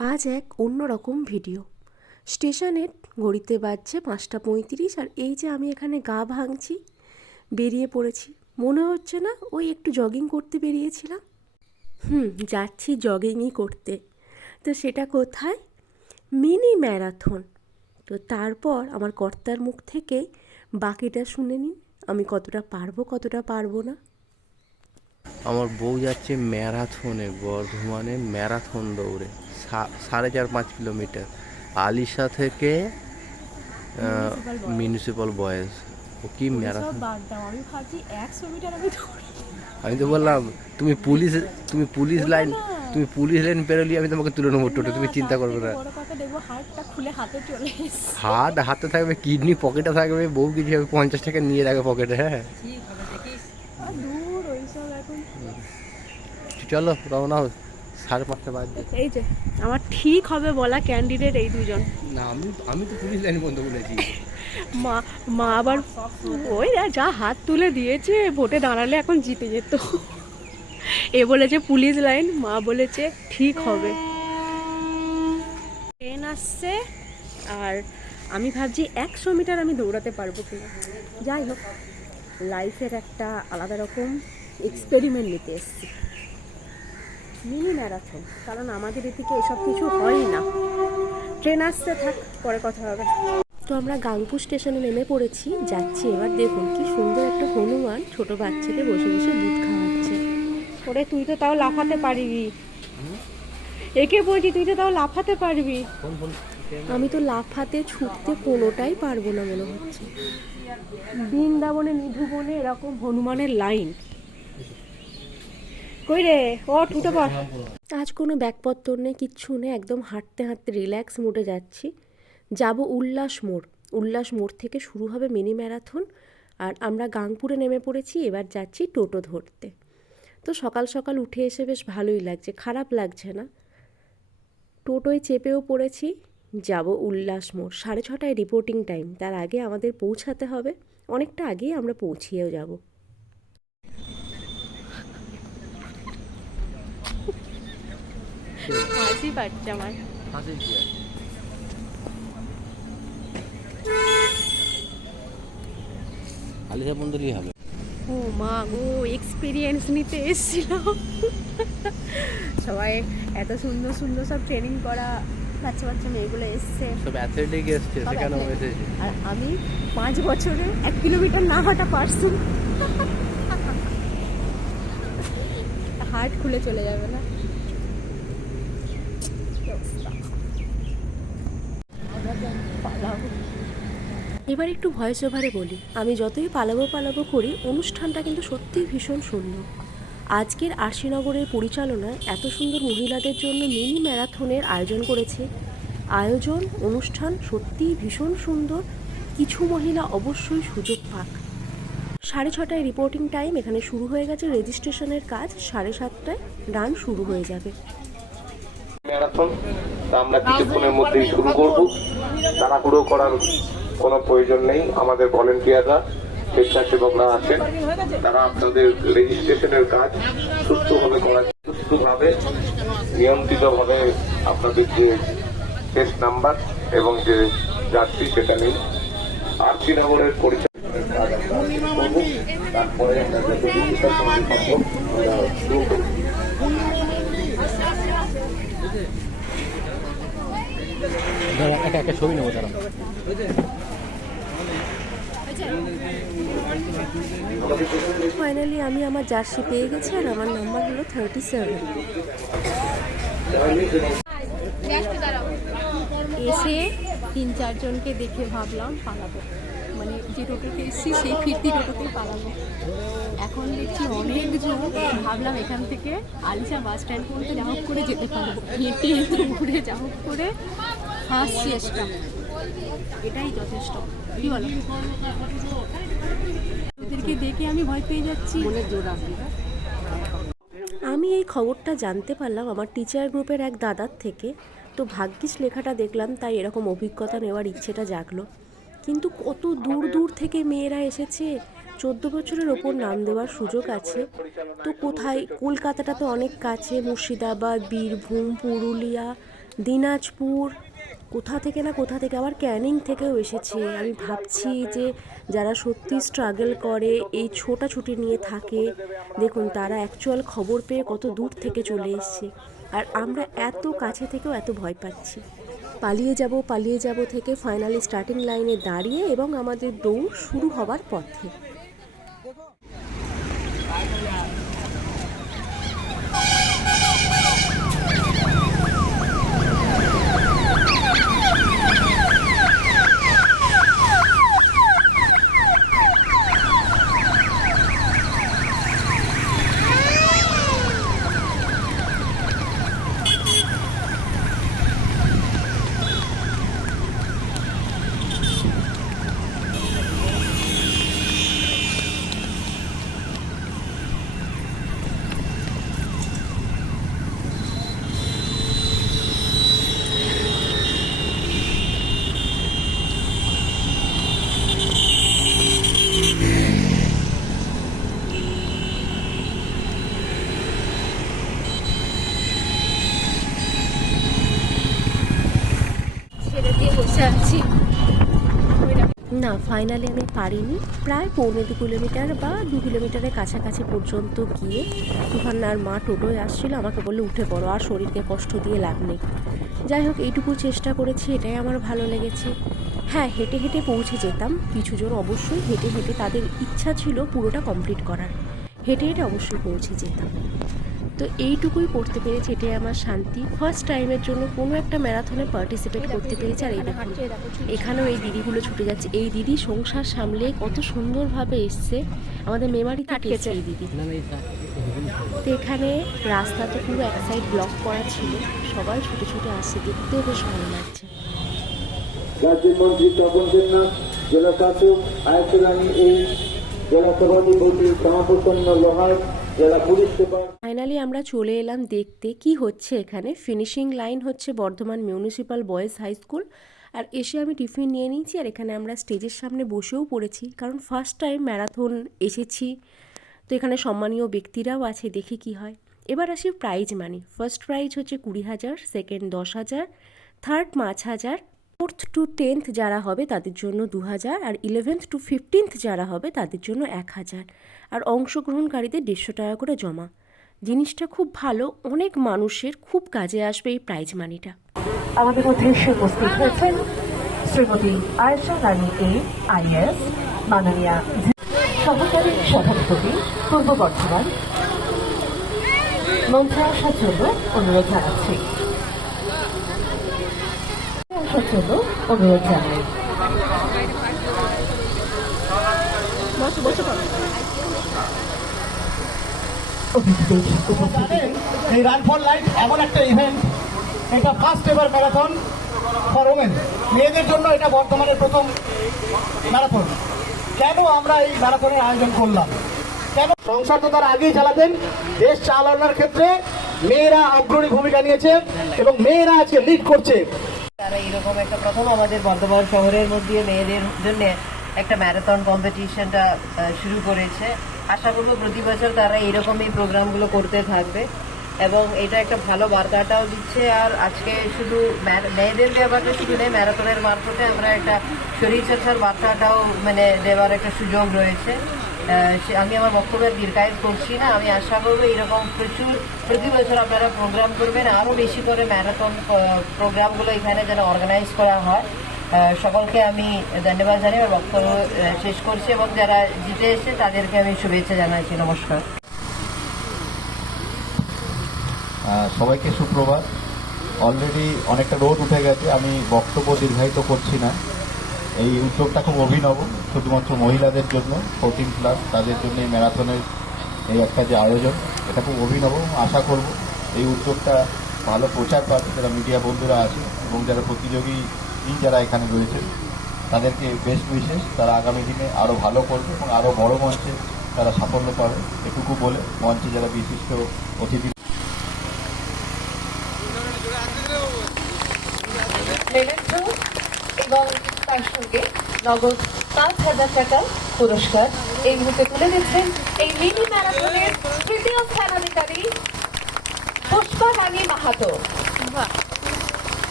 আজ এক অন্যরকম ভিডিও। স্টেশনে ঘড়িতে বাজছে পাঁচটা পঁয়ত্রিশ আর এই যে আমি এখানে গা ভাঙছি, বেরিয়ে পড়েছি। মনে হচ্ছে না ওই একটু জগিং করতে বেরিয়েছিলাম। হুম, যাচ্ছি জগিংই করতে। তো সেটা কোথায়? Mini marathon. তো তারপর আমার কর্তার মুখ থেকেই বাকিটা শুনে নিন, আমি কতটা পারব কতটা পারব না। আমার বউ যাচ্ছে ম্যারাথনে, বর্ধমানে ম্যারাথন দৌড়ে। সাড়ে চার পাঁচ কিলোমিটার। আলিশা থেকে মিউনিসিপাল বয়েজ ও কি ম্যারাথন আমি তো বললাম তুমি পুলিশ তুমি পুলিশ লাইন তুমি পুলিশ লাইন পেরোলি আমি তোমাকে তুলে নেব টোটো তুমি চিন্তা করবে না। খুলে হাতে থাকবে কিডনি পকেটে থাকবে বউ কিছু হবে পঞ্চাশ টাকা নিয়ে রাখবে পকেটে হ্যাঁ? চলো রওনা সাড়ে পাঁচটা বাজবে এই যে আমার ঠিক হবে বলা ক্যান্ডিডেট এই দুজন। না আমি আমি তো পুলিশ লাইন বন্ধ বলেছি মা মা আবার ওই যা- যা হাত তুলে দিয়েছে ভোটে দাঁড়ালে এখন জিতে যেত। এ বলেছে পুলিশ লাইন মা বলেছে ঠিক হবে। ট্রেন আসছে আর আমি ভাবছি একশো মিটার আমি দৌড়াতে পারব কিনা। যাই হোক লাইফের একটা আলাদা রকম এক্সপেরিমেন্ট নিতে এসেছি। মিনি ম্যারাথন কারণ আমাদের এদিকে এসব কিছু হয় না। ট্রেন আসছে থাক পরে কথা হবে। তো আমরা গাংপুর স্টেশনে নেমে পড়েছি যাচ্ছি এবার দেখুন কি সুন্দর একটা হনুমান ছোট বাচ্চাকে বসে বসে দুধ খাওয়াচ্ছে। ওরে তুই তো তাও লাফাতে পারবি। একে বলছি তুই তো তাও লাফাতে পারবি। আমি তো লাফাতে ছুটতে কোনোটাই পারব না মনে হচ্ছে। বৃন্দাবনে নিধুবনে এরকম হনুমানের লাইন। কই রে? পর আজ কোনো ব্যাগপত্র নেই, কিচ্ছু নেই, একদম হাঁটতে হাঁটতে রিল্যাক্স মোডে যাচ্ছি। যাব উল্লাস মোড়। উল্লাস মোড় থেকে শুরু হবে মিনি ম্যারাথন। আর আমরা গাংপুরে নেমে পড়েছি, এবার যাচ্ছি টোটো ধরতে। তো সকাল সকাল উঠে এসে বেশ ভালোই লাগছে, খারাপ লাগছে না। টোটোয় চেপেও পড়েছি, যাব উল্লাস মোড়। সাড়ে ছটায় রিপোর্টিং টাইম তার আগে আমাদের পৌঁছাতে হবে। অনেকটা আগেই আমরা পৌঁছিয়েও যাব। হাসি পাচ্ছে আমার। আলিশা বন্ধুরই হবে? ও মা গো এক্সপিরিয়েন্স নিতে এসেছিলাম সবাই এত সুন্দর সুন্দর সব ট্রেনিং করা বাচ্চা বাচ্চা মেয়েগুলো এসছে। সব অ্যাথলেটিক এসছে athlete। এসেছে আর আমি পাঁচ বছরে এক কিলোমিটার না হাঁটা পারছি। হার্ট খুলে চলে যাবে না কি অবস্থা। পালাবো। এবার একটু ভয়েস ওভারে বলি। আমি যতই পালাবো পালাবো করি, অনুষ্ঠানটা কিন্তু সত্যিই ভীষণ সুন্দর। আজকের আশিনগরের পরিচালনায় এত সুন্দর মহিলাদের জন্য মিনি ম্যারাথনের আয়োজন করেছে। আয়োজন, অনুষ্ঠান সত্যিই ভীষণ সুন্দর। কিছু মহিলা অবশ্যই সুযোগ পাক। সাড়ে ছটায় রিপোর্টিং টাইম এখানে শুরু হয়ে গেছে রেজিস্ট্রেশনের কাজ। সাড়ে সাতটায় রান শুরু হয়ে যাবে। ম্যারাথন আমরা কিছুক্ষণের মধ্যেই শুরু করব। তাড়াহুড়ো করার কোনো প্রয়োজন নেই। আমাদের ভলেন্টিয়াররা স্বেচ্ছাসেবকরা আছেন। তারা আপনাদের রেজিস্ট্রেশনের কাজ সুস্থভাবে করার সুস্থভাবে নিয়ন্ত্রিতভাবে আপনাদের যে টেস্ট নাম্বার এবং যে যাত্রী সেটা নিন। আর শ্রীনগরের করব। তারপরে একা একা ছবি নেব তারা ফাইনালি আমি আমার জার্সি পেয়ে গেছি আর আমার নাম্বার হলো থার্টি সেভেন এসে তিন চারজনকে দেখে ভাবলাম পালাবো। মানে যে টোটোতে এসেছি, সেই ফিরতি টোটোতেই পালাবো। এখন দেখছি অনেকজন, ভাবলাম এখান থেকে আলিশা বাস স্ট্যান্ড পর্যন্ত যা করে যেতে পারব। হেঁটে ঘুরে যা করে ফার্স্ট চেষ্টা এটাই যথেষ্ট। কি বলো? ওদেরকে দেখে আমি ভয় পেয়ে যাচ্ছি। জোর আসবে। আমি এই খবরটা জানতে পারলাম আমার টিচার গ্রুপের এক দাদার থেকে। তো ভাগ্যিস লেখাটা দেখলাম তাই এরকম অভিজ্ঞতা নেওয়ার ইচ্ছেটা জাগলো। কিন্তু কত দূর দূর থেকে মেয়েরা এসেছে চোদ্দ বছরের ওপর নাম দেওয়ার সুযোগ আছে। তো কোথায় কলকাতাটা তো অনেক কাছে মুর্শিদাবাদ বীরভূম পুরুলিয়া দিনাজপুর কোথা থেকে না কোথা থেকে আবার ক্যানিং থেকেও এসেছে। আমি ভাবছি যে যারা সত্যি স্ট্রাগল করে, এই ছোটাছুটি নিয়ে থাকে, দেখুন তারা অ্যাকচুয়াল খবর পেয়ে কত দূর থেকে চলে এসছে। আর আমরা এত কাছে থেকেও এত ভয় পাচ্ছি। পালিয়ে যাব পালিয়ে যাব থেকে ফাইনালি স্টার্টিং লাইনে দাঁড়িয়ে এবং আমাদের দৌড় শুরু হবার পথে ছেড়ে দিয়ে বসে আছি না ফাইনালি আমি পারিনি। প্রায় পৌনে দু কিলোমিটার বা দু কিলোমিটারের কাছাকাছি পর্যন্ত গিয়ে তুফান্নার মা টোটোয় আসছিল, আমাকে বলল, উঠে পড়ো, আর শরীরকে কষ্ট দিয়ে লাভ নেই। যাই হোক, এইটুকু চেষ্টা করেছি, এটাই আমার ভালো লেগেছে। হ্যাঁ হেঁটে হেঁটে পৌঁছে যেতাম কিছুজন অবশ্যই হেঁটে হেঁটে তাদের ইচ্ছা ছিল পুরোটা কমপ্লিট করার। হেঁটে হেঁটে অবশ্যই পৌঁছে যেতাম। তো এইটুকুই করতে পেরেছি এটাই আমার শান্তি। ফার্স্ট টাইমের জন্য কোনো একটা ম্যারাথনে পার্টিসিপেট করতে পেরেছি আর এই দেখুন এখানেও এই দিদিগুলো ছুটে যাচ্ছে। এই দিদি সংসার সামলে কত সুন্দরভাবে এসছে। আমাদের মেমারি থেকে এসছে এই দিদি। তো এখানে রাস্তা তো পুরো এক সাইড ব্লক করা ছিল। সবাই ছুটে ছুটে আসছে দেখতেও বেশ ভালো লাগছে। রাজ্যের মন্ত্রী তপন দেবনাথ জেলা শাসক আয়তরানী এই জেলা সভাধিপতি শ্যামাপ্রসন্ন লোহার ফাইনালি আমরা চলে এলাম দেখতে কি হচ্ছে এখানে। ফিনিশিং লাইন হচ্ছে Bardhaman municipal boys high school. আর এসে আমি টিফিন নিয়ে নিয়েছি আর এখানে আমরা স্টেজের সামনে বসেও পড়েছি। কারণ ফার্স্ট টাইম ম্যারাথন এসেছি। তো এখানে সম্মানীয় ব্যক্তিরাও আছে, দেখি কি হয়। এবার আসি প্রাইজ মানি ফার্স্ট প্রাইজ হচ্ছে কুড়ি হাজার সেকেন্ড দশ হাজার থার্ড পাঁচ হাজার ফোর্থ টু টেন্থ যারা হবে তাদের জন্য দু হাজার আর ইলেভেন্থ টু ফিফটিন্থ যারা হবে তাদের জন্য এক হাজার আর অংশগ্রহণকারীদের দেড়শো টাকা করে জমা। জিনিসটা খুব ভালো, অনেক মানুষের খুব কাজে আসবে এই প্রাইজ মানিটা আমাদের মধ্যে উপস্থিত হয়েছেন শ্রীমতী আয়েশা রানী এ আইএস মাননীয়া সহকারী সভাপতি, পূর্ব বর্ধমান। মঞ্চে আসার জন্য অনুরোধ জানাচ্ছি। আসার জন্য অনুরোধ জানাই। এই রান ফর লাইফ এমন একটা ইভেন্ট এটা first ever marathon for women মেয়েদের জন্য এটা বর্তমানে প্রথম ম্যারাথন কেন আমরা এই ম্যারাথনের আয়োজন করলাম? কেন সংসার তো তার আগেই চালাতেন। দেশ চালানোর ক্ষেত্রে মেয়েরা অগ্রণী ভূমিকা নিয়েছে এবং মেয়েরা আজকে লিড করছে। তারা এরকম একটা প্রথম আমাদের বর্ধমান শহরের মধ্যে মেয়েদের জন্য একটা ম্যারাথন কম্পিটিশনটা শুরু করেছে। আশা করব প্রতি বছর তারা এরকমই প্রোগ্রামগুলো করতে থাকবে। এবং এটা একটা ভালো বার্তাটাও দিচ্ছে। আর আজকে শুধু মেয়েদের ব্যাপারটা শুধু নেই ম্যারাথনের মারফতে আমরা একটা শরীরচর্চার বার্তাটাও মানে দেওয়ার একটা সুযোগ রয়েছে। আমি আমার বক্তব্যের দীর্ঘায়িত করছি না। আমি আশা করব এরকম প্রচুর প্রতি বছর আপনারা প্রোগ্রাম করবেন। আরও বেশি করে ম্যারাথন প্রোগ্রামগুলো এখানে যেন অর্গানাইজ করা হয়। সকলকে আমি ধন্যবাদ আমার বক্তব্য শেষ করছি এবং যারা জিতে এসে তাদেরকে আমি শুভেচ্ছা জানাচ্ছি। নমস্কার। সবাইকে সুপ্রভাত। অলরেডি অনেকটা রোদ উঠে গেছে। আমি বক্তব্য দীর্ঘায়িত করছি না। এই উদ্যোগটা খুব অভিনব, শুধুমাত্র মহিলাদের জন্য ফোরটিন প্লাস তাদের জন্য এই ম্যারাথনের এই একটা যে আয়োজন, এটা খুব অভিনব আশা করব এই উদ্যোগটা ভালো প্রচার পাবে, যারা মিডিয়া বন্ধুরা আছে, এবং যারা প্রতিযোগী যারা এখানে রয়েছে, তাদেরকে বেস্ট উইশেস তারা আগামী দিনে আরও ভালো করবে এবং আরও বড় মঞ্চে তারা সাফল্য পাবে, এটুকু বলে মঞ্চে যারা বিশিষ্ট অতিথি এবং তার সঙ্গে নগদ পাঁচ হাজার টাকা পুরস্কার। এই মুহূর্তে তুলে দিচ্ছেন এই মিনি ম্যারাথনের তৃতীয় স্থানাধিকারী পুষ্পা রানী মাহাতো।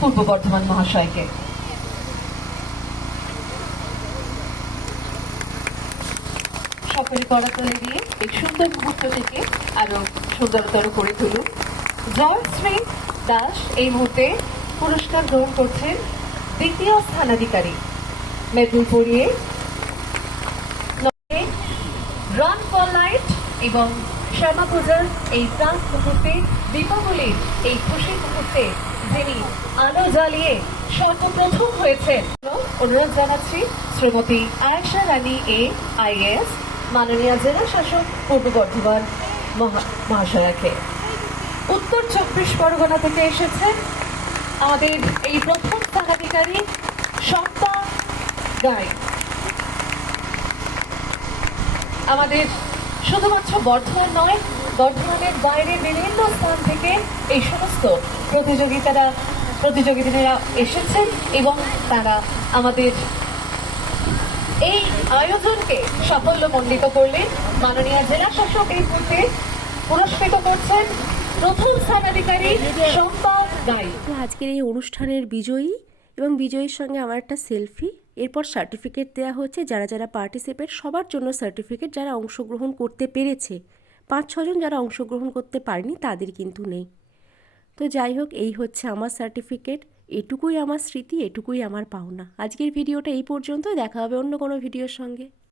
পূর্ব বর্ধমান মহাশয়কে। সকলে করতালে দিয়ে এই সুন্দর মুহূর্তটিকে আরও সুন্দরতর করে তুলুন। দাস, এই মুহূর্তে পুরস্কার গ্রহণ করছেন দ্বিতীয় স্থানাধিকারী মেডেল পরিয়ে রান ফর লাইট এবং শ্যামা পূজার এই প্রাণ মুহূর্তে দীপাবলির এই খুশি মুহূর্তে যিনি আলো জ্বালিয়ে সর্বপ্রথম হয়েছেন। অনুরোধ জানাচ্ছি শ্রীমতী আয়েশা রানী এ আইএস মাননীয় জেলা শাসক পূর্ব বর্ধমান মহা- মহাশয়াকে। উত্তর চব্বিশ পরগনা থেকে এসেছেন আমাদের এই প্রথম স্থানাধিকারী শম্পা গাই। আমাদের শুধুমাত্র বর্ধমান নয়, বর্ধমানের বাইরে বিভিন্ন স্থান থেকে এই সমস্ত প্রতিযোগিতারা প্রতিযোগিতারা এসেছেন এবং তারা আমাদের এই আয়োজনকে সাফল্য সাফল্যমণ্ডিত করলেন মাননীয় জেলা শাসক এই মুহূর্তে পুরস্কৃত করছেন প্রথম স্থানাধিকারী তো আজকের এই অনুষ্ঠানের বিজয়ী এবং বিজয়ীর সঙ্গে আমার একটা সেলফি এরপর সার্টিফিকেট দেওয়া হচ্ছে যারা যারা পার্টিসিপেট সবার জন্য সার্টিফিকেট যারা অংশগ্রহণ করতে পেরেছে, পাঁচ ছজন যারা অংশগ্রহণ করতে পারেনি, তাদের কিন্তু নেই। তো যাই হোক, এই হচ্ছে আমার সার্টিফিকেট এটুকুই আমার স্মৃতি, এটুকুই আমার পাওনা। আজকের ভিডিওটা এই পর্যন্ত দেখা হবে অন্য কোনো ভিডিওর সঙ্গে।